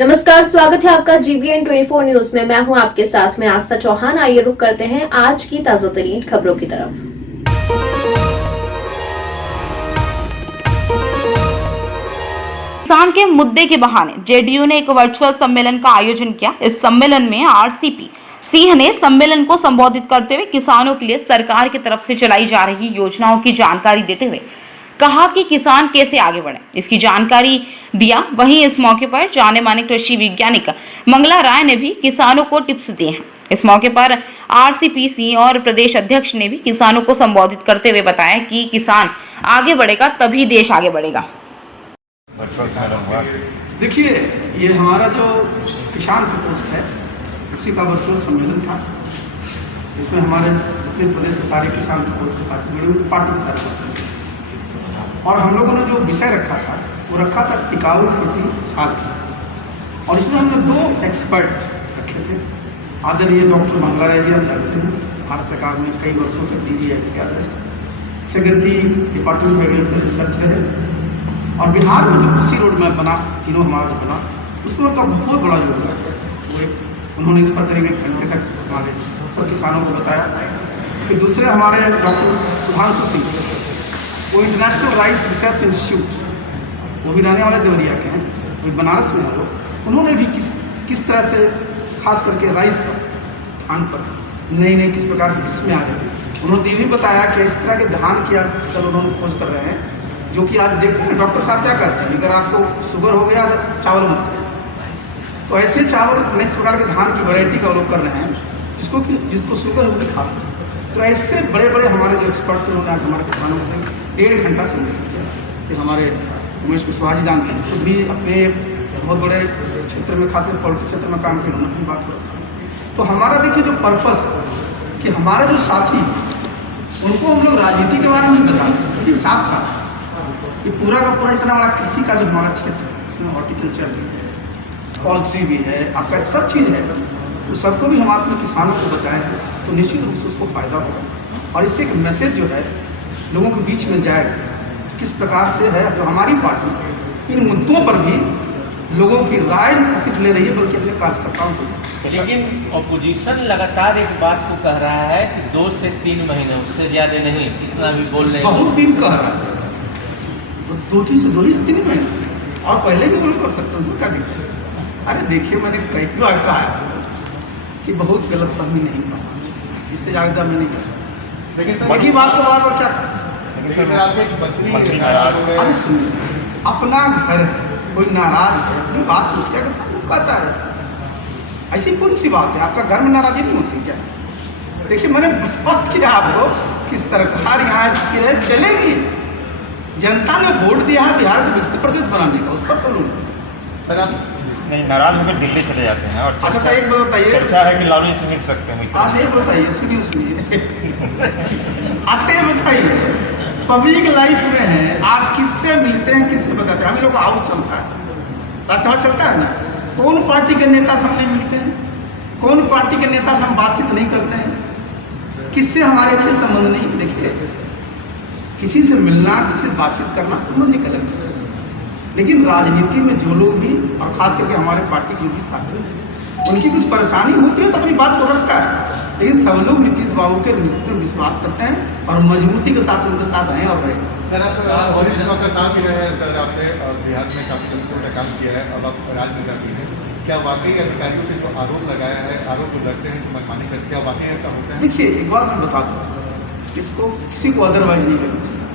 नमस्कार, स्वागत है आपका GBN 24 न्यूज में। मैं हूं आपके साथ में आस्था चौहान। आइए रुक करते हैं आज की ताजा तरीन खबरों की तरफ। किसान के मुद्दे के बहाने जेडीयू ने एक वर्चुअल सम्मेलन का आयोजन किया। इस सम्मेलन में आरसीपी सिंह ने सम्मेलन को संबोधित करते हुए किसानों के लिए सरकार की तरफ से चलाई जा रही योजनाओं की जानकारी देते हुए कहा कि किसान कैसे आगे बढ़े, इसकी जानकारी दिया। वहीं इस मौके पर जाने माने कृषि वैज्ञानिक मंगला राय ने भी किसानों को टिप्स दिए हैं। इस मौके पर आरसीपी सिंह और प्रदेश अध्यक्ष ने भी किसानों को संबोधित करते हुए बताया कि किसान आगे बढ़ेगा तभी देश आगे बढ़ेगा। देखिए, ये हमारा जो किसान प्रकोष्ठ है उसी का वर्चुअल सम्मेलन था। इसमें हमारे उत्तर प्रदेश के सारे किसान प्रकोष्ठ के साथ जुड़े हुए पार्टी के सारे साथी, और हम लोगों ने जो विषय रखा था वो रखा था टिकाऊ खेती साल की। और इसमें हमने दो एक्सपर्ट रखे थे। आदरणीय डॉक्टर मंगला राय जी, आप जानते हैं भारत सरकार में कई वर्षों तक DGIS के रहे, secretary department of agriculture research रहे, और बिहार में जो कृषि रोड मैप बना, तीनों हमारा जो बना, उसमें उनका बहुत बड़ा योगदान है। उन्होंने इस पर करीब 1 घंटे तक हमारे सब किसानों को बताया। फिर दूसरे हमारे डॉक्टर सुधांशु सिंह, वो इंटरनेशनल राइस रिसर्च इंस्टीट्यूट, वो भी रहने वाले देवरिया के हैं, वो बनारस में है। उन्होंने भी किस तरह से खास करके राइस पर, धान पर नई किस प्रकार की किस्में आ रही है। उन्होंने ये भी बताया कि इस तरह के धान की आजकल उन्होंने खोज कर रहे हैं, जो कि आज देखते हैं डॉक्टर साहब क्या कहते हैं, अगर आपको शुगर हो गया तो चावल मत खाइए। तो ऐसे चावल इस प्रकार के धान की वैरायटी का लोग कर रहे हैं जिसको शुगर हो खा। तो ऐसे बड़े बड़े हमारे जो एक्सपर्ट थे, उन्होंने आज हमारे किसानों को 1.5 घंटा समय दिया। फिर हमारे उमेश कुशवाहा जी जानते हैं, खुद भी अपने बहुत बड़े क्षेत्र में, खासकर पॉलिटिक्स क्षेत्र में काम किया, उन्होंने बात करो। तो हमारा देखिए जो पर्पस है कि हमारे जो साथी, उनको हम लोग राजनीति के बारे में बताते हैं, लेकिन साथ साथ ये पूरा का पूरा इतना बड़ा कृषि का जो हमारा क्षेत्र है, उसमें हॉर्टिकल्चर भी है, पॉल्ट्री भी है, आपका सब चीज़ है, तो सबको भी हम अपने किसानों को बताएं तो निश्चित रूप से उसको फ़ायदा होगा। और इससे एक मैसेज जो है लोगों के बीच में जाए, किस प्रकार से है जो हमारी पार्टी इन मुद्दों पर भी लोगों की राय सिर्फ ले रही है, बल्कि अपने कार्यकर्ताओं को। लेकिन ऑपोजिशन लगातार एक बात को कह रहा है कि 2 से 3 महीने, उससे ज़्यादा नहीं, कितना भी बोल रहे हैं, बहुत दिन कह रहा है, 2 से 3 महीने, और पहले भी कोई कर सकते, उसमें क्या दिक्कत है। अरे देखिए, मैंने कई बार कहा है कि बहुत गलत फहमी नहीं कहा, इससे ज़्यादा मैं नहीं कर सकता। लेकिन बाकी बात को बार क्या कहा, अरे सुनिए, अपना घर है, कोई नाराज है, बात क्या कहता है, ऐसी कौन सी बात है, आपका घर में नाराजगी नहीं होती क्या? देखिए, मैंने स्पष्ट किया आपको कि सरकार यहाँ स्थिर है, चलेगी। जनता ने वोट दिया है बिहार को विकसित प्रदेश बनाने का, उस पर बोलूँ सर। आप नहीं नाराज होकर दिल्ली चले जाते हैं, और अच्छा, एक बात बताइए, चर्चा है कि लालू से मिल सकते हैं। आज ये बताइए, सुनिए आज का ये बताइए, पब्लिक लाइफ में है, आप किससे मिलते हैं, किससे बताते हैं? हम लोग आउट चलता है, रास्ता चलता है ना, कौन पार्टी के नेता से हम नहीं मिलते हैं, कौन पार्टी के नेता से हम बातचीत नहीं करते हैं, किससे हमारे अच्छे संबंध नहीं। देखिए, किसी से मिलना, किसी से बातचीत करना संबंध एक अलग चीज़ है, लेकिन राजनीति में जो लोग भी, और खास करके हमारे पार्टी के भी साथी हैं, उनकी कुछ परेशानी होती है तो अपनी बात को रखता है, लेकिन सब लोग नीतीश बाबू के नेतृत्व में विश्वास करते हैं और मजबूती के साथ उनके साथ हैं और रहे। सर, आप वरिष्ठ डॉक्टर काम भी रहे हैं सर, आपने बिहार में काफ़ी समय तक काम किया है, अब आप राज्य में जाती हैं, क्या वाकई अधिकारियों पे जो आरोप लगाया है, आरोप जो लगते हैं मनमानी करते, क्या वाकई ऐसा होता है? देखिए, एक बात मैं बता दूँ, इसको किसी को अदरवाइज नहीं करना चाहिए।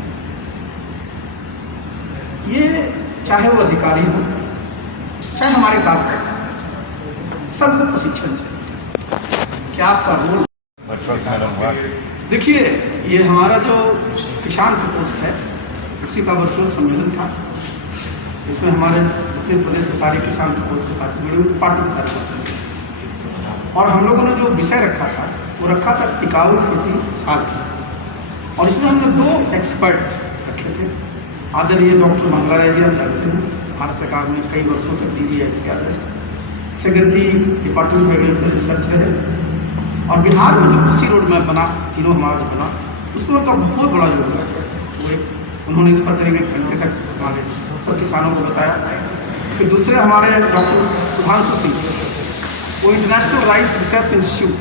ये चाहे वो अधिकारी हो, चाहे हमारे कार्यकर्ता, सबको प्रशिक्षण चाहिए। क्या आपका रोल? देखिए, ये हमारा जो किसान प्रकोष्ठ है उसी का वर्चुअल सम्मेलन था। इसमें हमारे उत्तर प्रदेश के सारे किसान प्रकोष्ठ के साथ जुड़े हुए पार्टी के सारे साथी, और हम लोगों ने जो विषय रखा था वो रखा था टिकाऊ खेती साल की। और इसमें हमने 2 एक्सपर्ट रखे थे। आदरणीय डॉक्टर मंगला राय जी, आप जानते हैं भारत सरकार में कई वर्षों तक DGIS के रहे, secretary department of agriculture research रहे, और बिहार में जो कृषि रोड मैप बना, तीनों हमारा जो बना, उसमें उनका बहुत बड़ा योगदान है। उन्होंने इस पर करीब 1 घंटे तक हमारे सब किसानों को बताया। फिर दूसरे हमारे डॉक्टर सुधांशु सिंह, वो इंटरनेशनल राइस रिसर्च इंस्टीट्यूट,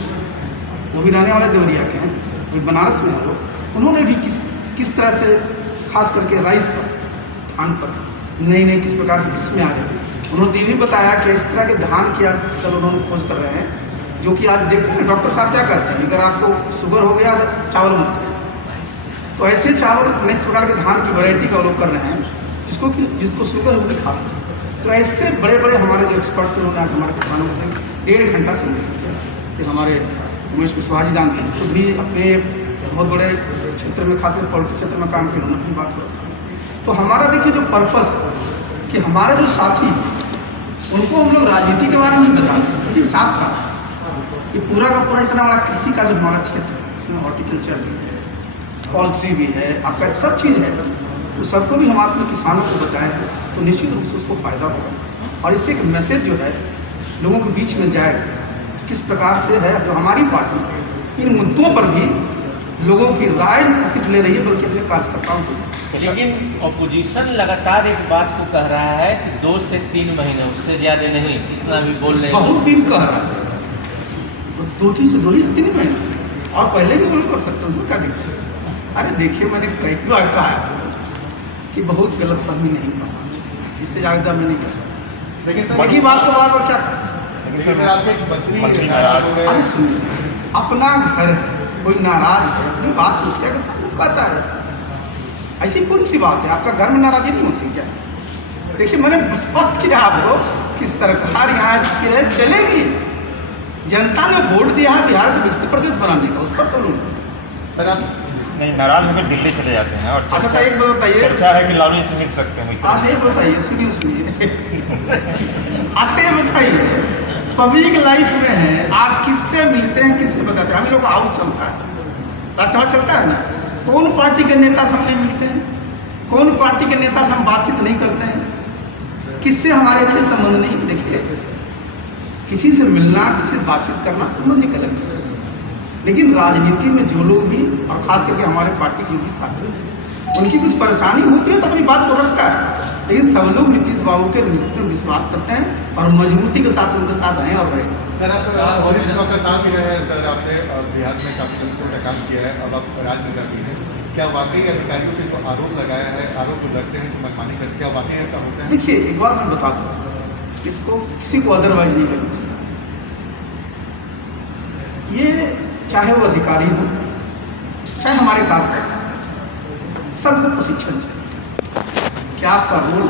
वो भी रहने वाले देवरिया के हैं, वो बनारस में है वो। उन्होंने भी किस तरह से खास करके राइस पर, धान पर नई किस प्रकार की किस्में आ रही हैं, उन्होंने ये भी बताया कि इस तरह के धान की आजकल उन्होंने खोज कर रहे हैं, जो कि आज देखते हैं डॉक्टर साहब क्या कहते हैं, अगर आपको शुगर हो गया तो चावल मत खाइए। तो ऐसे चावल इस प्रकार के धान की वैरायटी का लोग कर रहे हैं जिसको शुगर है वो नहीं खाना चाहिए। तो ऐसे बड़े बड़े हमारे जो एक्सपर्ट थे उन्होंने हमारे किसानों को 1.5 घंटा समय दिया। फिर हमारे उमेश कुशवाहा जी जानते हैं, खुद भी अपने बहुत बड़े क्षेत्र में, खासकर पॉलिटिक्स क्षेत्र में काम किया, उन्होंने अपनी बात करा। तो हमारा देखिए जो पर्पस है कि हमारे जो साथी उनको हम लोग राजनीति के बारे में नहीं बताते, लेकिन साथ साथ ये पूरा का पूरा इतना बड़ा कृषि का जो हमारा क्षेत्र है, उसमें हॉर्टिकल्चर भी है, पॉल्ट्री भी है, आपका सब चीज़ है, तो सबको भी हम अपने किसानों को बताएं तो निश्चित रूप से उसको फ़ायदा होगा। और इससे एक मैसेज जो है लोगों के बीच में जाए, किस प्रकार से है जो हमारी पार्टी इन मुद्दों पर भी लोगों की राय सिर्फ ले रही है बल्कि अपने कार्यकर्ताओं को। लेकिन ऑपोजिशन लगातार एक बात को कह रहा है कि 2 से 3 महीने, उससे ज़्यादा नहीं, कितना भी बोल रहे हैं, बहुत दिन कह रहा है, 2 से 3 महीने और पहले भी बोल कर सकते हैं, उसमें क्या दिक्कत है। अरे देखिए, मैंने कई बार कहा है कि बहुत गलत फहमी नहीं करना, इससे ज़्यादा मैं नहीं कर सकता। लेकिन एक ही बात को बार क्या कहा, लेकिन सर आपके एक मंत्री नाराज हो गए। अरे सुनिए, अपना घर है, कोई नाराज है, अपनी बात पूछिए कि सब कहता है, ऐसी कौन सी बात है, आपका घर में नाराजगी नहीं होती क्या? देखिए, मैंने स्पष्ट किया आपको कि सरकार यहाँ स्थिर है, चलेगी। जनता ने वोट दिया है बिहार को विकसित प्रदेश बनाने का, उस पर तो सर आप नहीं, नाराज होकर दिल्ली चले जाते हैं और अच्छा तो एक बात बताइए, चर्चा है कि लालू से मिल सकते हैं। अच्छा ये बताइए, सुनिए अच्छा ये बताइए, पब्लिक लाइफ में है, आप किससे मिलते हैं, किससे बताते हैं? हम लोग आउट चलता है, रास्ता चलता है ना, कौन पार्टी के नेता से हम नहीं मिलते हैं, कौन पार्टी के नेता से हम बातचीत नहीं करते हैं, किससे हमारे अच्छे संबंध नहीं। देखिए, किसी से मिलना, किसी से बातचीत करना संबंध एक अलग चीज़ है, लेकिन राजनीति में जो लोग भी, और खास करके हमारे पार्टी के भी साथी हैं, उनकी कुछ परेशानी होती है तो अपनी बात को रखता है, लेकिन सब लोग नीतीश बाबू के नेतृत्व में विश्वास करते हैं और मजबूती के साथ उनके साथ हैं और रहे। सर आप वरिष्ठ डॉक्टर साहब भी रहे हैं सर, आपने बिहार में काफ़ी समय से काम किया है, अब आप राज्य में जाती हैं, क्या वाकई अधिकारियों पे जो आरोप लगाया है, आरोप जो लगते हैं कि मनमानी करते, क्या वाकई ऐसा होता है? देखिए, एक बात मैं बता दूँ, इसको किसी को अदरवाइज नहीं करना चाहिए। ये चाहे वो अधिकारी हो, चाहे हमारे कार्यकर्ता, सबको प्रशिक्षण चाहिए कि आपका रोल